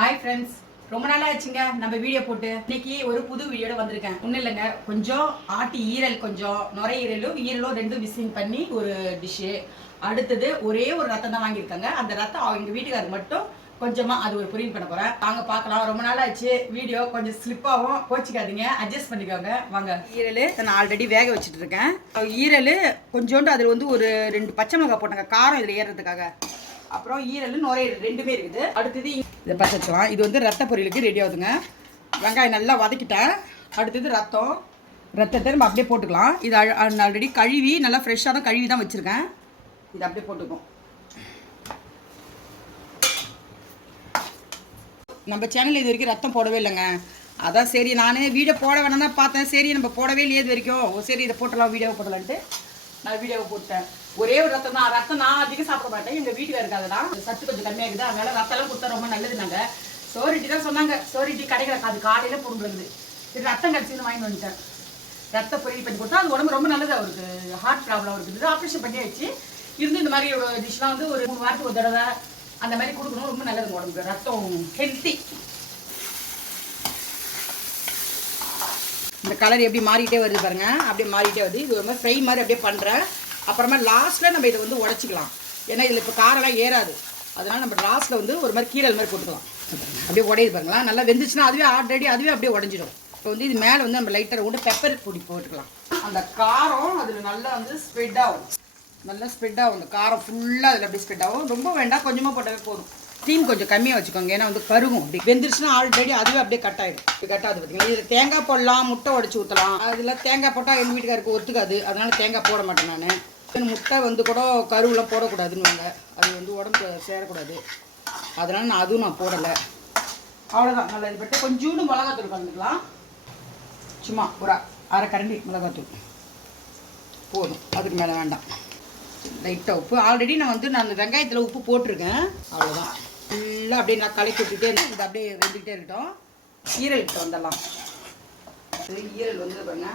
Hi friends, ரொம்ப நாள் ஆச்சுங்க நம்ம வீடியோ போட்டு. இன்னைக்கு ஒரு புது வீடியோட வந்திருக்கேன். ஒன்றும் இல்லைங்க, கொஞ்சம் ஆட்டி ஈரல், கொஞ்சம் நுரையீரலும் ஈரலும் ரெண்டும் மிக்சிங் பண்ணி ஒரு டிஷ்ஷு. அடுத்தது ஒரே ஒரு ரத்தம் தான் வாங்கியிருக்காங்க. அந்த ரத்தம் அவங்க வீட்டுக்காரருக்கு மட்டும் கொஞ்சமாக அது ஒரு பொரியல் பண்ண போகிறேன். வாங்க பார்க்கலாம். ரொம்ப நாள் ஆச்சு, வீடியோ கொஞ்சம் ஸ்லிப்பாகவும் கோச்சிக்காதீங்க, அட்ஜஸ்ட் பண்ணிக்கோங்க. வாங்க. ஈரல் நான் ஆல்ரெடி வேக வச்சுட்டு இருக்கேன். ஈரல் கொஞ்சோண்டு அதில் வந்து ஒரு 2 பச்சை மிளகாய் போட்டாங்க, காரம் இதில் ஏறுறதுக்காக. அப்புறம் ஈரல் நுரையீரல் ரெண்டுமே இருக்குது. அடுத்தது இதை பச்சை வச்சலாம். இது வந்து ரத்த பொரியலுக்கு ரெடி ஆகுதுங்க. வெங்காயம் நல்லா வதக்கிட்டேன். அடுத்தது ரத்தத்தை நம்ம அப்படியே போட்டுக்கலாம். இது ஆல்ரெடி கழுவி நல்லா ஃப்ரெஷ்ஷான கழுவி தான் வச்சுருக்கேன். இதை அப்படியே போட்டுக்குவோம். நம்ம சேனலில் இது வரைக்கும் ரத்தம் போடவே இல்லைங்க. அதான் சரி, நான் வீடியோ போட வேணாம் தான் பார்த்தேன். சரி நம்ம போடவே இல்லையே இது வரைக்கும், சரி இதை போட்டலாம், வீடியோவை போடலான்ட்டு நான் வீடியோவை போட்டேன். ஒரே ஒரு ரத்தம் தான். ரத்தம் நான் அதிகம் சாப்பிட மாட்டேன். எங்கள் வீட்டுக்கு இருக்காதுதான், சத்து கொஞ்சம் கம்மியாக இருக்குது. அதனால ரத்தம்லாம் கொடுத்தா ரொம்ப நல்லது. நாங்கள் சோரிட்டி தான் சொன்னாங்க. சோரிட்டி கிடைக்கிறாங்க, அது காலையில் போடுறது. இது ரத்தம் கிடச்சின்னு வாங்கி வந்துட்டேன். ரத்த பொரியல் பண்ணி கொடுத்தா அது உடம்பு ரொம்ப நல்லது. அவருக்கு ஹார்ட் ப்ராப்ளம் இருக்குது, ஆப்ரேஷன் பண்ணி வச்சு இருந்து இந்த மாதிரி ஒரு டிஷ்லாம் வந்து ஒரு 3 வாரத்துக்கு ஒரு தடவை அந்த மாதிரி கொடுக்கணும். ரொம்ப நல்லது உடம்புக்கு, ரத்தம் ஹெல்த்தி. இந்த கலர் எப்படி மாறிட்டே வருது பாருங்க, அப்படியே மாறிட்டே வருது. இது ஒரு மாதிரி ஃப்ரை மாதிரி அப்படியே பண்ணுறேன். அப்புறமா லாஸ்ட்டில் நம்ம இதை வந்து உடச்சிக்கலாம். ஏன்னா இதில் இப்போ காரெல்லாம் ஏறாது. அதனால் நம்ம லாஸ்ட்டில் வந்து ஒரு மாதிரி கீரல் மாதிரி போட்டுக்கலாம். அப்படியே உடையுது பாருங்களா. நல்லா வெந்துச்சுன்னா அதுவே ஆல்ரெடி அதுவே அப்படியே உடஞ்சிடும். இப்போ வந்து இது மேலே வந்து நம்ம லைட்டரை விட்டு பெப்பர் பொடி போட்டுக்கலாம். அந்த காரம் அதில் நல்லா வந்து ஸ்ப்ரெட் ஆகும். நல்லா ஸ்ப்ரெட் ஆகும். அந்த காரம் ஃபுல்லாக அதில் அப்படியே ஸ்ப்ரெட் ஆகும். ரொம்ப வேண்டாம், கொஞ்சமாக போட்டாவே போதும். ஸ்டீம் கொஞ்சம் கம்மியாக வச்சுக்கோங்க, ஏன்னா வந்து கருகும். அப்படி வெந்துருச்சுன்னா ஆல்ரெடி அதுவே அப்படியே கட் ஆகிடும். இப்படி கட் ஆகுது பார்த்தீங்கன்னா. இதில் தேங்காய் போடலாம், முட்டை உடச்சி ஊற்றலாம். அதில் தேங்காய் போட்டால் எங்கள் வீட்டுக்காருக்கு ஒத்துக்காது, அதனால் தேங்காய் போட மாட்டேன் நான். முட்டை வந்து கூட கருவெலாம் போடக்கூடாதுன்னு, அது வந்து உடம்பு சேரக்கூடாது. அதனால் நான் போடலை. அவ்வளோதான். நல்லா இது பட்டு கொஞ்சோண்டு மிளகாத்தூள் கலந்துக்கலாம். சும்மா ஒரு அரை கரண்டி மிளகாத்தூள் போதும், அதுக்கு மேலே வேண்டாம். லைட்டாக உப்பு. ஆல்ரெடி நான் அந்த வெங்காயத்தில் உப்பு போட்டிருக்கேன். அவ்வளோதான். ஃபுல்லாக அப்படியே நான் கலக்கி விட்டுட்டே இருந்தேன். இது அப்படியே வெந்துக்கிட்டே இருக்கட்டும். ஈரல்கிட்ட வந்துடலாம். ஈரல் வந்து பாருங்க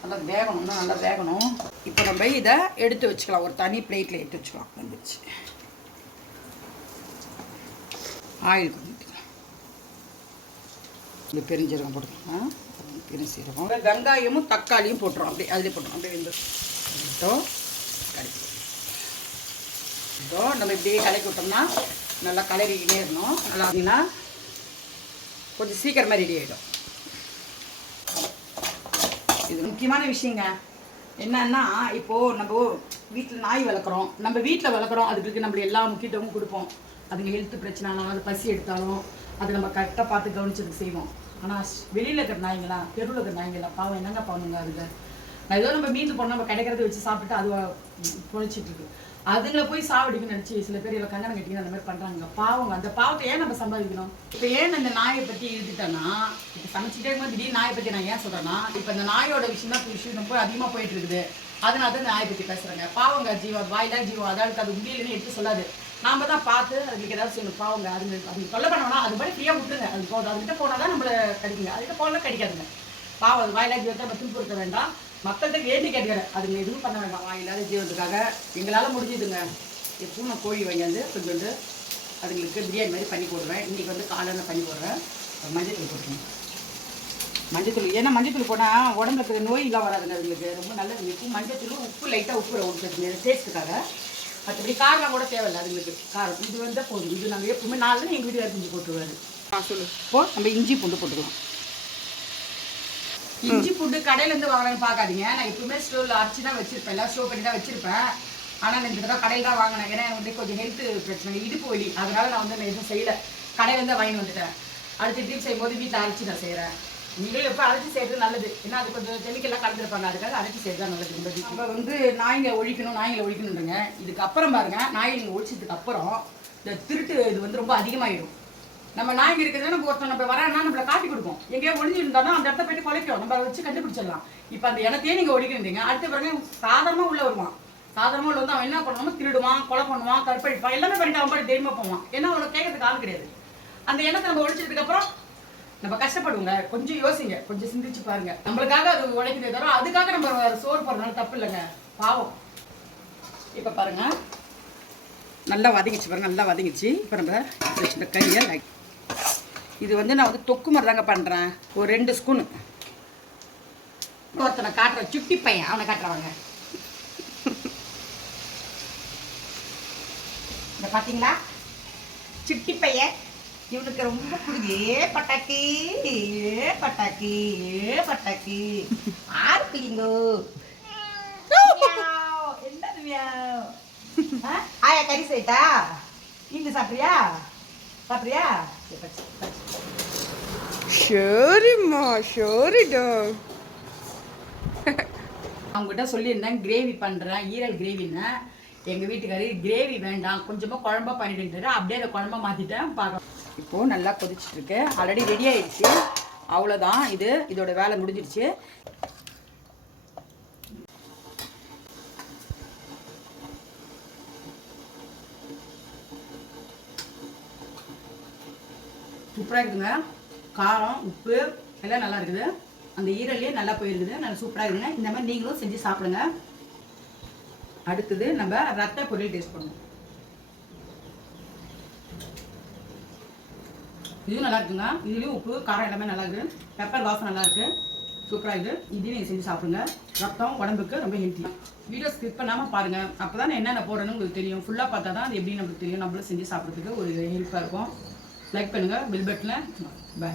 நல்லா வேகணும், நல்லா வேகணும். இப்போ நம்ம இதை எடுத்து வச்சுக்கலாம், ஒரு தனி பிளேட்டில் எடுத்து வச்சுக்கலாம். வந்துச்சு. ஆயில் பண்ணிக்கலாம். இந்த பெருஞ்சீரகம் போட்டுக்கலாம். பெருஞ்சீரகம், வெங்காயமும் தக்காளியும் போட்டுரும். அப்படியே அதிலே போட்டுரும். அப்படியே வெந்துட்டோம். நம்ம இப்படியே கலக்கி விட்டோம்னா நல்லா கலரிக்கிட்டே இருக்கணும். நல்லா அப்படின்னா கொஞ்சம் சீக்கிரமாக ரெடி ஆகிடும். இது முக்கியமான விஷயங்க. என்னன்னா, இப்போது நம்ம வீட்டில் நாய் வளர்க்குறோம், நம்ம வீட்டில் வளர்க்குறோம், அதுக்கு நம்ம எல்லா முக்கியத்துவமும் கொடுப்போம். அதுங்க ஹெல்த் பிரச்சனைனாலும் அது பசி எடுத்தாலும் அது நம்ம கரெக்டாக பார்த்து கவனிச்சதுக்கு செய்வோம். ஆனால் வெளியில் இருக்கிற நாய்ங்களா, தெருவில் இருக்கிற நாய்ங்களா, பாவம் என்னங்க பாவனுங்க அதுங்க. ஏதோ நம்ம மீந்து போனால் நம்ம கிடைக்கிறத வச்சு சாப்பிட்டு அது பொழிச்சிட்டு இருக்கு. அதுங்களை போய் சாவடிக்கணும்னு நினச்சி சில பேர் இவ்வளோ கங்கணம் கட்டிக்கணும் அந்த மாதிரி பண்ணுறாங்க. பாவங்க. அந்த பாவத்தை ஏன் நம்ம சம்பாதிக்கணும்? இப்போ ஏன் இந்த நாயை பற்றி எழுதிட்டேன்னா, இப்போ சமைச்சிட்டே இருக்கும்போது திடீர்னு நாயை பற்றி நான் ஏன் சொல்கிறேன்னா, இப்போ இந்த நாயோட விஷயம் தான் விஷயம் ரொம்ப அதிகமாக போயிட்டு இருக்குது. அதனால தான் இந்த நாயை பற்றி பேசுகிறாங்க. பாவங்க, ஜீவம் வாயிலா ஜீவம், அதாவது அது முடியலன்னு எடுத்து சொல்லாது. நாம் தான் பார்த்து அதுக்கு ஏதாவது சொல்லணும். பாவங்க, அது தொல்லை பண்ணோம்னா அது மாதிரி ஃப்ரீயாக விட்டுருங்க. அது போதும். அதுக்கிட்ட போனால் தான் நம்மளை கிடைக்குங்க, அதுக்கிட்ட போனால் கிடைக்காதுங்க. பாவம், அது வாயிலா ஜீவத்தை நம்ம துன்புறுத்த வேண்டாம். மக்கள்கிட்ட வேண்டி கேட்கிறேன், அதுங்க எதுவும் பண்ண வேண்டாம். வாயில்லாத ஜீவனத்துக்காக எங்களால் முடிஞ்சுதுங்க. எப்பவும் நான் கோழி வாங்கியாந்து கொஞ்சோண்டு அதுங்களுக்கு பிரியாணி மாதிரி பண்ணி போடுவேன். இன்றைக்கி வந்து காலையில் பண்ணி போடுறேன். மஞ்சத்தூள் போட்டுருவேன். மஞ்சத்தூள், ஏன்னா மஞ்சத்தூள் போனால் உடம்புக்கு நோயெல்லாம் வராதுங்க. அதுங்களுக்கு ரொம்ப நல்லது. எப்பவும் மஞ்சத்தூள், உப்பு லைட்டாக உப்பு ஊற்றுறது டேஸ்ட்டுக்காக. மற்றபடி காரெலாம் கூட தேவையில்லை அதுங்களுக்கு. காரம் இது வந்தால் போதும். இது நாங்கள் எப்பவுமே 4 நாள் எங்கள் வீட்டுக்காரர் செஞ்சு போட்டுருவாரு. சொல்லு. இப்போது நம்ம இஞ்சி பூண்டு போட்டுக்கலாம். இஞ்சி பூண்டு கடையிலேருந்து வாங்கினேன்னு பார்க்காதீங்க. நான் எப்பவுமே ஸ்டோவில் அரைச்சி தான் வச்சுருப்பேன், எல்லாம் ஸ்டோவ் பண்ணி தான் வச்சுருப்பேன். ஆனால் இந்த தடவை கடையில் தான் வாங்கினேன். ஏன்னா எனக்கு வந்து கொஞ்சம் ஹெல்த் பிரச்சனை, இடுப்பு வலி. அதனால நான் வந்து எதுவும் செய்யலை, கடையிலேருந்து வாங்கி வந்துட்டேன். அடுத்த ட்ரிப் செய்யும்போது வீட்டில் அரைச்சி நான் செய்கிறேன். நீங்களும் எப்போ அரைச்சி செய்கிறது நல்லது. ஏன்னா அது கொஞ்சம் கெமிக்கல்லாம் கலந்துருப்பாங்க, அதுக்காக அரைச்சி செய்கிறது தான் நல்லது. நம்ம வந்து நாய்களை ஒழிக்கணுன்றங்க. இதுக்கப்புறம் பாருங்கள், நாய்களை ஒழிச்சதுக்கு அப்புறம் இந்த திருட்டு இது வந்து ரொம்ப அதிகமாகிடும். நம்ம நாய்ங்க இருக்கிறதுனா நம்ம ஒருத்தர் நம்ம வரானா நம்மளை காட்டி கொடுக்கும். எங்கேயோ ஒழிஞ்சிருந்தாலும் அந்த இடத்த போய்ட்டு குலைக்கும், நம்ம அதை வச்சு கண்டுபிடிச்சிடலாம். இப்போ அந்த இடத்தையே நீங்கள் ஒழிக்கிறீங்க. அடுத்த பிறகு சாதாரணமாக உள்ளே வருவான். சாதாரணமாக உள்ள வந்து அவன் என்ன பண்ணுவான், திருடுவான், கொலை பண்ணுவான், கற்பழிப்பான், எல்லாமே பண்ணிட்டு அவன் போய் தைரியமாக போவான். ஏன்னா அவனை கேட்கறதுக்கு ஆள் கிடையாது. அந்த எண்ணத்தை நம்ம ஒழிச்சதுக்கப்புறம் நம்ம கஷ்டப்படுவோங்க. கொஞ்சம் யோசிங்க, கொஞ்சம் சிந்திச்சு பாருங்க. நம்மளுக்காக அது உழைக்கிறதே தவிர அதுக்காக நம்ம சோறு போடுறதுனால தப்பு இல்லைங்க, பாவம். இப்போ பாருங்க நல்லா வதங்கிச்சு பாருங்க, நல்லா வதங்கிச்சு. இப்போ நம்ம கறியை இது வந்து நான் வந்து தொக்கு மாதிரி தாங்க பண்ணுறேன். ஒரு 2 ஸ்பூனு. ஒருத்தனை காட்டுறேன், சுட்டி பையன், அவனை காட்டுறவாங்க. இந்த பார்த்தீங்களா, சுட்டி பையன். இவனுக்கு ரொம்ப பிடிக்கும். பட்டாக்கி பட்டாக்கி பட்டாக்கி ஆர்ப்பிங்கோ என்ன ஆயா கறி செய்யிட்டா? நீங்க சாப்பிட்றியா? சாப்பிட்றியா? சரிம்மா, சரிடா. அவங்ககிட்ட சொல்லியிருந்தேன் கிரேவி பண்ணுறேன், ஈரல் கிரேவின்னு. எங்கள் வீட்டுக்காரி கிரேவி வேண்டாம், கொஞ்சமாக குழம்பா பண்ணிட்டு அப்படியே அதை குழம்பா மாற்றிட்டேன். பார்க்கலாம். இப்போது நல்லா கொதிச்சுட்ருக்கு, ஆல்ரெடி ரெடி ஆயிடுச்சு. அவ்வளோதான், இதோட வேலை முடிஞ்சிடுச்சு. சூப்பராக இருக்குதுங்க. காரம், உப்பு எல்லாம் நல்லா இருக்குது. அந்த ஈரல்லையே நல்லா போயிருக்குது, நல்லா சூப்பராக இருக்குதுங்க. இந்த மாதிரி நீங்களும் செஞ்சு சாப்பிடுங்க. அடுத்தது நம்ம ரத்த பொரியல் டேஸ்ட் பண்ணுவோம். இதுவும் நல்லா இருக்குங்க. இதுலேயும் உப்பு காரம் எல்லாமே நல்லா இருக்குது. பெப்பர் வாசம் நல்லா இருக்குது, சூப்பராக இருக்குது. இதையும் நீங்கள் செஞ்சு சாப்பிடுங்க. ரத்தம் உடம்புக்கு ரொம்ப ஹெல்த்தி. வீடியோ ஸ்கிப் பண்ணாமல் பாருங்கள், அப்போ தான் என்னென்ன போடுறேன்னு உங்களுக்கு தெரியும். ஃபுல்லாக பார்த்தா தான் அது எப்படி நம்மளுக்கு தெரியும். நம்மளும் செஞ்சு சாப்பிட்றதுக்கு ஒரு ஹெல்ப்பாக இருக்கும். லைக் பண்ணுங்கள், பெல் பட்டனை. பாய்.